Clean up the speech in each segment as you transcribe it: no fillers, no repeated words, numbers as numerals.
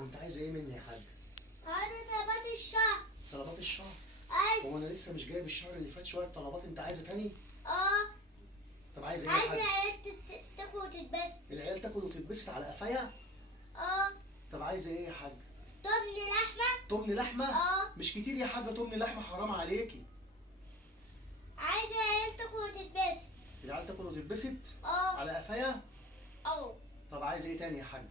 وانت عايزه ايه مني يا حاج؟ عايزة طلبات الشهر. طلبات الشهر؟ ايوه. هو انا لسه مش جايب الشهر اللي فات شويه طلبات، انت عايزه تاني؟ اه. طب عايزه ايه يا عايزة حاج؟ العيال تاكل وتتبسط. العيال تاكل وتتبسط على قفايا؟ اه. طب عايزه ايه يا حاج؟ تمن لحمة. تمن لحمه؟ اه. مش كتير يا حاجه، تمن لحمه حرام عليكي. عايزة العيال تاكل وتتبسط. العيال تاكل وتتبسط اه. على قفايا؟ اه. طب عايزه ايه تاني يا حاج؟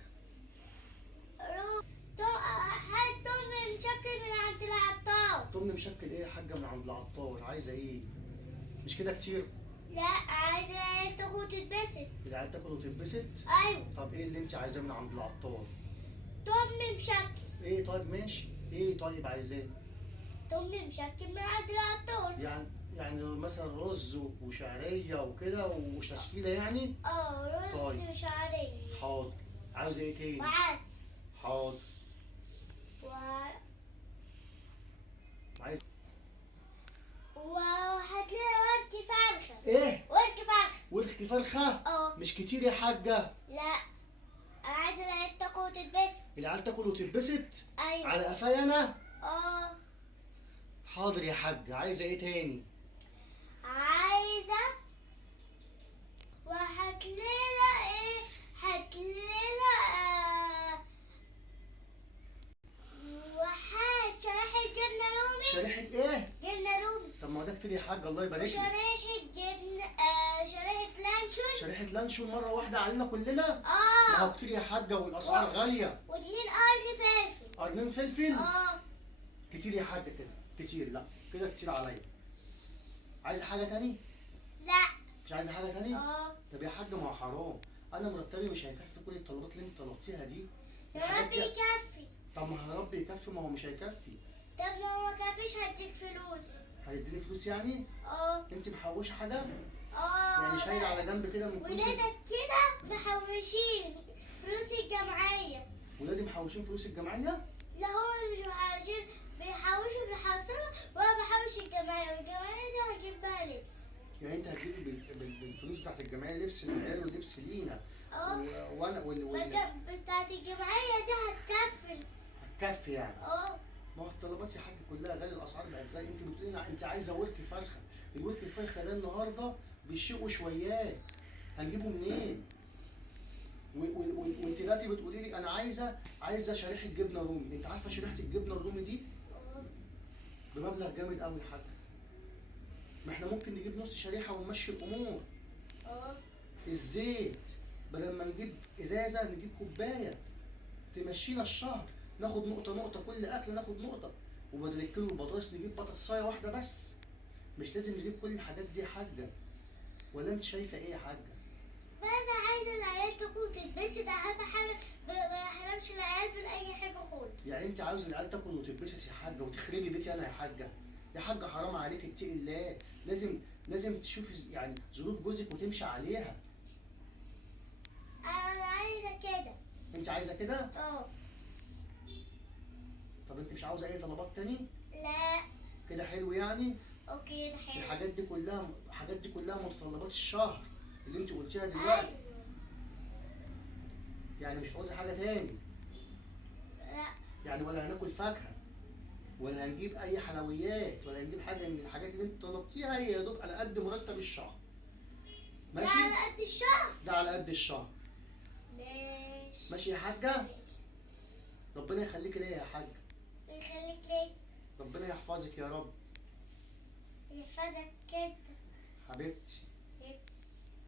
هات تمن مشكل من عند العطار. تمن مشكل ايه يا حاجه من عند العطار؟ عايزه ايه؟ مش كده كتير؟ لا، عايزة العيال تاكل وتتبسط. العيال تاكل وتتبسط؟ ايوه. طب ايه اللي انت عايزاه من عند العطار؟ تمن مشكل. ايه طيب ماشي، ايه طيب عايزاه؟ تمن مشكل من عند العطار. يعني مثلا رز وشعريه وكده وتشكيله يعني؟ اه، رز طيب. وشعرية. حاضر. عاوزه ايه تاني؟ وعدس. حاضر. و... عايز وهات لنا ورك فرخة. ايه؟ ورك فرخة. ورك فرخه؟ اه. مش كتير يا حاجه؟ لا، انا عايزة العيال تاكل وتتبسط. العيال تاكل وتتبسط ايوه. على قفايا انا؟ اه. حاضر يا حاجه. عايزه ايه تاني؟ عايزة وهات لنا ايه، هات لنا وهات شريحة جبنة رومي. شريحه ايه؟ جبنة رومي. طب ما هو ده كتير يا حاجه، الله يبارك لك. وشريحة جبنة شريحة لانشون. شريحه لانشون مره واحده علينا كلنا؟ ما هو اه. كتير يا حاجه والاسعار غاليه. واتنين قرن فلفل. قرنين فلفل؟ اه. كتير يا حاجه كده، كتير. لا كده كتير عليا. عايزه حاجه تاني؟ لا. مش عايزه حاجه تاني؟ اه. طب يا حاج ما هو حرام، انا مرتبي مش هيكفي كل الطلبات اللي انت طلبتيها دي. يا الحاجات رب دي- يكفي. طب ما يا رب يكفي، ما هو مش هيكفي. طب لو ما كفيش هديك فلوس. هيديني فلوس يعني؟ اه. انت محوشه حاجه؟ اه. يعني شايله على جنب كده من فلوسك؟ ولادك كده محوشين فلوس الجمعية. ولادي محوشين فلوس الجمعيه؟ لا، هم مش محوشين، بيحوشوا في الحصيلة وانا بحوش الجمعية، والجمعية دي هجيب بها لبس. يعني انت هتجيبي بالفلوس بتاعت الجمعيه لبس للعيال ولبس لينا اه. وانا بتاعت الجمعية دي هتكفل. هتكفي يعني؟ اه. ما هو الطلبات يا حاج كلها غالي، الاسعار بقت غاليه. انت بتقولي انت عايزه ورك فرخه، الورك الفرخه ده النهارده بالشيء وشويات، هنجيبه منين؟ وانت دلوقتي بتقولي لي انا عايزه شريحه جبنه رومي. انت عارفه شريحه الجبنه الرومي دي اه. بمبلغ جامد قوي يا حاج. ما احنا ممكن نجيب نص شريحه ونمشي الامور. اه. الزيت بدل ما نجيب ازازه نجيب كوبايه تمشينا الشهر، ناخد نقطه نقطه كل اكل ناخد نقطه. وبدل الكيلو البطاطس نجيب بطاطسايه واحده بس. مش لازم نجيب كل الحاجات دي يا حاجه، ولا انت شايفه ايه يا حاجه؟ انا عايزة العيال تاكل وتتبسط، اهم حاجة ما احرمش العيال من اي حاجة خالص. يعني انت عاوز العيال تاكل وتتبسط يا حاجه وتخربي بيتي انا يا حاجه؟ يا حاجه حرام عليك، اتقي الله. لازم تشوفي يعني ظروف جوزك وتمشي عليها. انا عايزة كده. انت عايزه كده؟ اه. طب انت مش عاوزه اي طلبات تاني؟ لا. كده حلو يعني؟ اوكي، ده حلو. الحاجات دي كلها متطلبات الشهر اللي انت قلتيها دلوقتي. ايوه. يعني مش عاوزه حاجه تاني؟ لا. يعني ولا هناكل فاكهه ولا هنجيب اي حلويات ولا هنجيب حاجه من الحاجات اللي انت طلبتيها، هي يا دوب على قد مرتب الشهر. ده ماشي؟ على قد الشهر. ده على قد الشهر. ماشي. ماشي يا حاجه؟ ماشي. ربنا يخليك ليا يا حاجه. ويخليك ليه. ربنا يحفظك يا رب. يحفظك كده. حبيبتي.